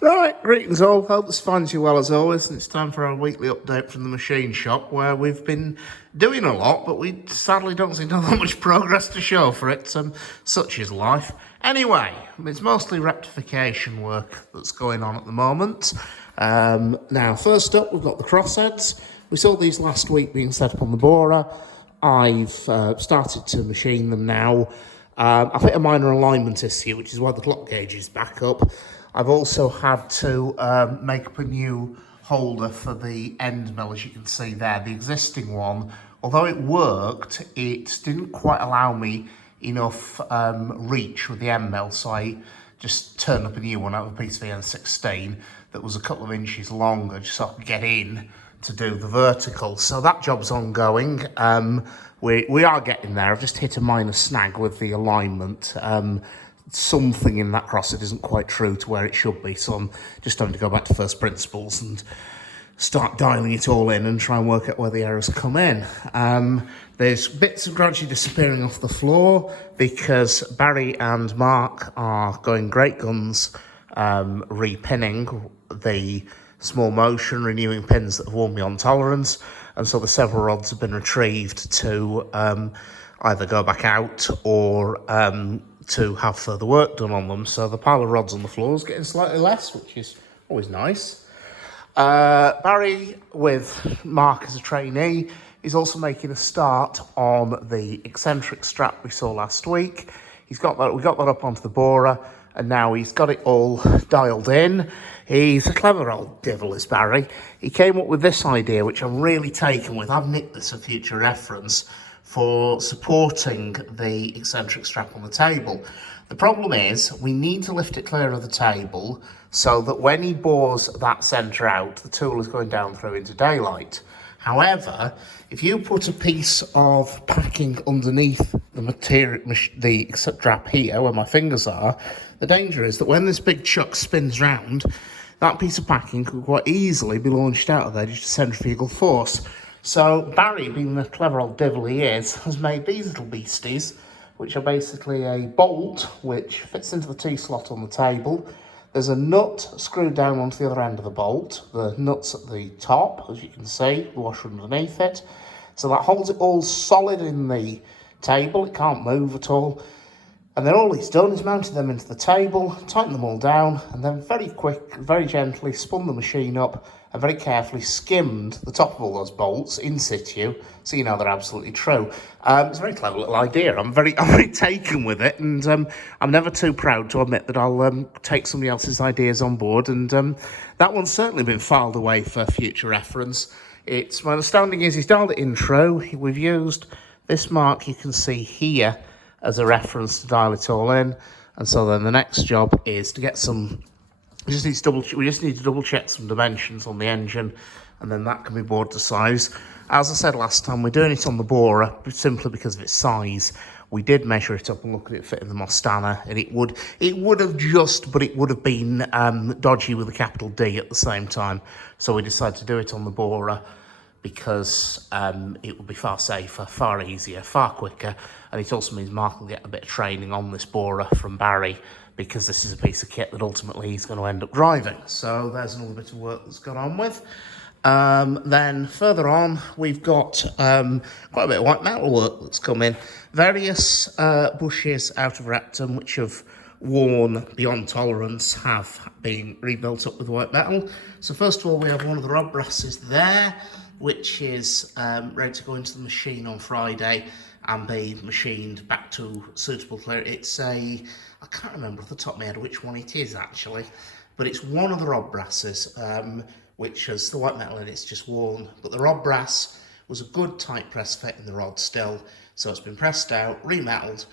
Right, greetings all. Hope this finds you well as always, and it's time for our weekly update from the machine shop, where we've been doing a lot, but we sadly don't seem to have that much progress to show for it. Such is life. Anyway, it's mostly rectification work that's going on at the moment. Now, first up, we've got the crossheads. We saw these last week being set up on the borer. I've started to machine them now. I've hit a minor alignment issue, which is why the clock gauge is back up. I've also had to make up a new holder for the end mill, as you can see there. The existing one, although it worked, it didn't quite allow me enough reach with the end mill, so I just turned up a new one out of a piece of the N16 that was a couple of inches longer, just so I could get in to do the vertical. So that job's ongoing. We are getting there. I've just hit a minor snag with the alignment. Something in that crosshead isn't quite true to where it should be, so I'm just having to go back to first principles and start dialing it all in and try and work out where the errors come in. There's bits gradually disappearing off the floor because Barry and Mark are going great guns repinning the small motion, renewing pins that have worn beyond tolerance, and so the several rods have been retrieved to either go back out or to have further work done on them. So the pile of rods on the floor is getting slightly less, which is always nice. Barry, with Mark as a trainee, is also making a start on the eccentric strap we saw last week. We got that up onto the borer, and now he's got it all dialed in. He's a clever old devil, is Barry. He came up with this idea, which I'm really taken with. I've nicked this for future reference, for supporting the eccentric strap on the table. The problem is we need to lift it clear of the table so that when he bores that centre out, the tool is going down through into daylight. However, if you put a piece of packing underneath the material, the strap here where my fingers are, the danger is that when this big chuck spins round, that piece of packing could quite easily be launched out of there due to centrifugal force. So Barry, being the clever old devil he is, has made these little beasties, which are basically a bolt which fits into the T-slot on the table. There's a nut screwed down onto the other end of the bolt. The nut's at the top, as you can see, the washer underneath it. So that holds it all solid in the table. It can't move at all. And then all he's done is mounted them into the table, tightened them all down, and then very quick, very gently spun the machine up and very carefully skimmed the top of all those bolts in situ, so you know they're absolutely true. It's a very clever little idea. I'm very taken with it, and I'm never too proud to admit that I'll take somebody else's ideas on board, and that one's certainly been filed away for future reference. My understanding is he's dialed it in true. We've used this mark you can see here as a reference to dial it all in, and so then the next job is to get some. We just need to double check some dimensions on the engine, and then that can be bored to size. As I said last time, we're doing it on the borer simply because of its size. We did measure it up and look at it fitting the Mostana, and it would have been dodgy with a capital D at the same time. So we decided to do it on the borer because it would be far safer, far easier, far quicker, and it also means Mark will get a bit of training on this borer from Barry, because this is a piece of kit that ultimately he's going to end up driving. So there's another bit of work that's gone on with. Then further on, we've got quite a bit of white metal work that's come in. Various bushes out of Repton, which have worn beyond tolerance, have been rebuilt up with white metal. So first of all, we have one of the rod brasses there, which is ready to go into the machine on Friday and be machined back to suitable clear. It's I can't remember off the top of my head which one it is actually, but it's one of the rod brasses, which has the white metal in it's just worn. But the rod brass was a good tight press fit in the rod still, so it's been pressed out, remetalled,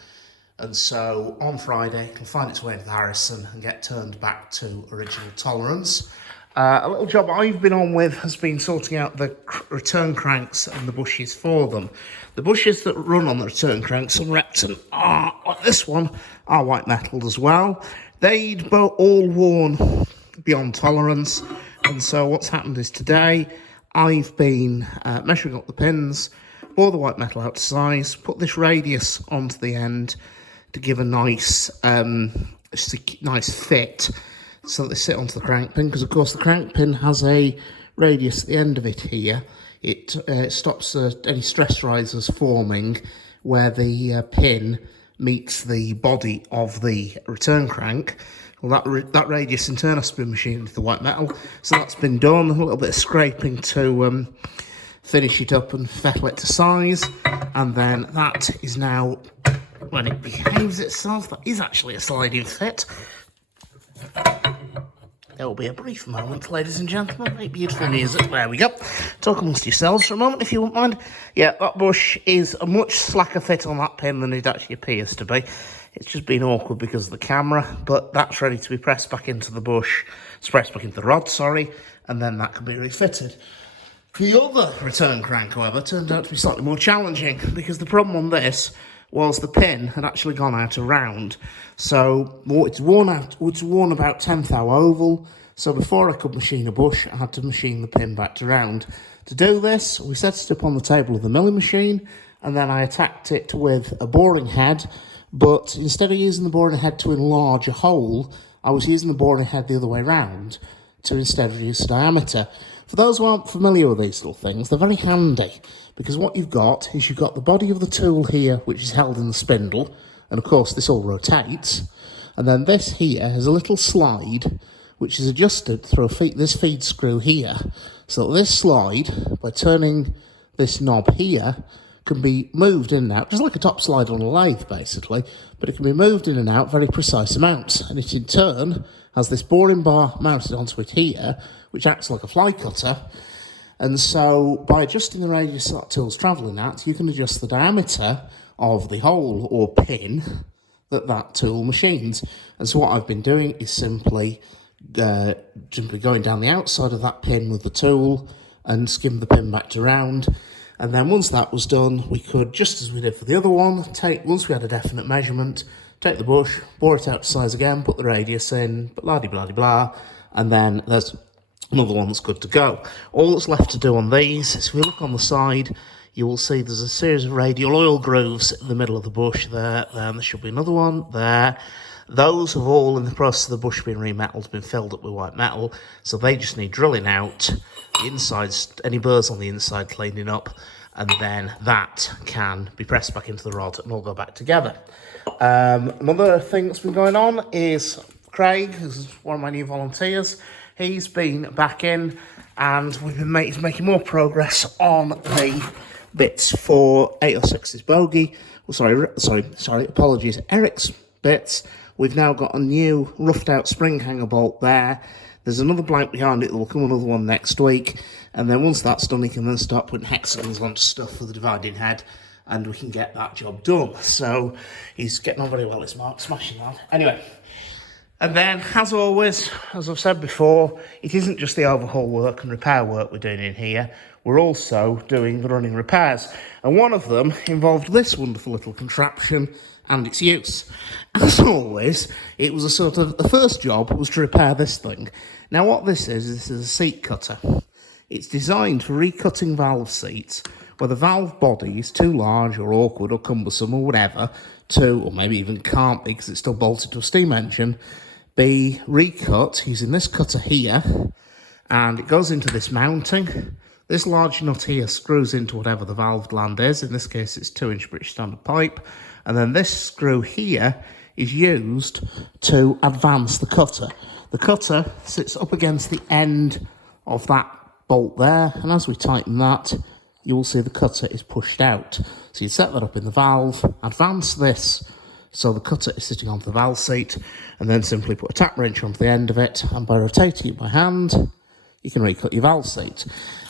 and so on Friday it'll find its way into the Harrison and get turned back to original tolerance. A little job I've been on with has been sorting out the return cranks and the bushes for them. The bushes that run on the return cranks on Repton are, like this one, are white metalled as well. They'd all worn beyond tolerance, and so what's happened is today I've been measuring up the pins, bore the white metal out to size, put this radius onto the end to give a nice fit. so they sit onto the crank pin, because of course the crank pin has a radius at the end of it here. It stops any stress risers forming where the pin meets the body of the return crank. Well, that radius in turn has to be machined into the white metal, so that's been done. A little bit of scraping to finish it up and fettle it to size, and then that is now, when it behaves itself, that is actually a sliding fit. There will be a brief moment, ladies and gentlemen. Make beautiful music. There we go. Talk amongst yourselves for a moment, if you wouldn't mind. Yeah, that bush is a much slacker fit on that pin than it actually appears to be. It's just been awkward because of the camera, but that's ready to be pressed back into the bush. It's pressed back into the rod, sorry, and then that can be refitted. The other return crank, however, turned out to be slightly more challenging, because the problem on this was the pin had actually gone out of round. So it's worn about 10th thou oval. So before I could machine a bush, I had to machine the pin back to round. To do this, we set it up on the table of the milling machine, and then I attacked it with a boring head. But instead of using the boring head to enlarge a hole, I was using the boring head the other way round to instead reduce the diameter. For those who aren't familiar with these little things, they're very handy, because what you've got is you've got the body of the tool here, which is held in the spindle, and of course this all rotates, and then this here has a little slide which is adjusted through this feed screw here, so that this slide, by turning this knob here, can be moved in and out, just like a top slide on a lathe basically, but it can be moved in and out very precise amounts, and it in turn has this boring bar mounted onto it here, which acts like a fly cutter. And so by adjusting the radius that tool's travelling at, you can adjust the diameter of the hole or pin that tool machines. And so what I've been doing is simply going down the outside of that pin with the tool and skim the pin back to round. And then once that was done, we could, just as we did for the other one, once we had a definite measurement, take the bush, bore it out to size again, put the radius in, blah-de-blah-de-blah, and then there's another one that's good to go. All that's left to do on these is, if we look on the side, you will see there's a series of radial oil grooves in the middle of the bush there, and there should be another one there. Those have all, in the process of the bush being remetalled, been filled up with white metal, so they just need drilling out, the insides, any burrs on the inside cleaning up, and then that can be pressed back into the rod and all go back together. Another thing that's been going on is Craig, who's one of my new volunteers. He's been back in, and we've been making more progress on the bits for 806's bogie. Apologies, Eric's bits. We've now got a new roughed out spring hanger bolt there. There's another blank behind it, there will come another one next week, and then once that's done, he can then start putting hexagons onto stuff for the dividing head, and we can get that job done. So he's getting on very well, it's Mark, smashing that. Anyway, and then, as always, as I've said before, it isn't just the overhaul work and repair work we're doing in here, we're also doing the running repairs. And one of them involved this wonderful little contraption and its use. As always, it was the first job was to repair this thing. Now what this is a seat cutter. It's designed for recutting valve seats where the valve body is too large or awkward or cumbersome or whatever or maybe even can't be because it's still bolted to a steam engine, be recut using this cutter here, and it goes into this mounting. This large nut here screws into whatever the valve gland is. In this case, it's 2-inch British standard pipe. And then this screw here is used to advance the cutter. The cutter sits up against the end of that bolt there, and as we tighten that, you will see the cutter is pushed out. So you set that up in the valve, advance this so the cutter is sitting on the valve seat, and then simply put a tap wrench onto the end of it, and by rotating it by hand, you can recut your valve seat.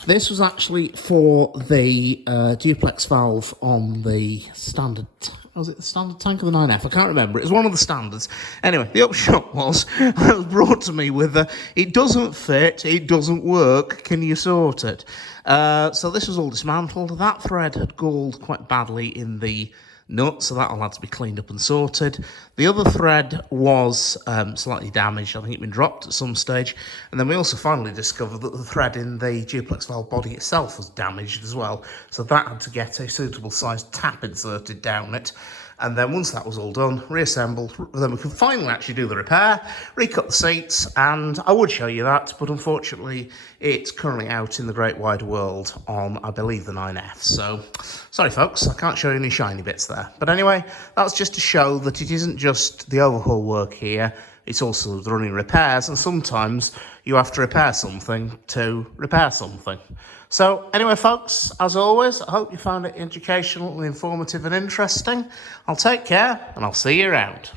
This was actually for the duplex valve on the standard, was it the standard tank or the 9F? I can't remember. It was one of the standards. Anyway, the upshot was, it was brought to me with it doesn't fit, it doesn't work, can you sort it? So this was all dismantled. That thread had galled quite badly in the nut, so that all had to be cleaned up and sorted. The other thread was slightly damaged. I think it'd been dropped at some stage. And then we also finally discovered that the thread in the duplex valve body itself was damaged as well. So that had to get a suitable sized tap inserted down it. And then once that was all done, reassembled, then we could finally actually do the repair, recut the seats, and I would show you that, but unfortunately it's currently out in the great wide world on, I believe, the 9F. So, sorry folks, I can't show you any shiny bits there. But anyway, that's just to show that it isn't just the overhaul work here, it's also the running repairs, and sometimes you have to repair something to repair something. So anyway, folks, as always, I hope you found it educational, informative and interesting. I'll take care, and I'll see you around.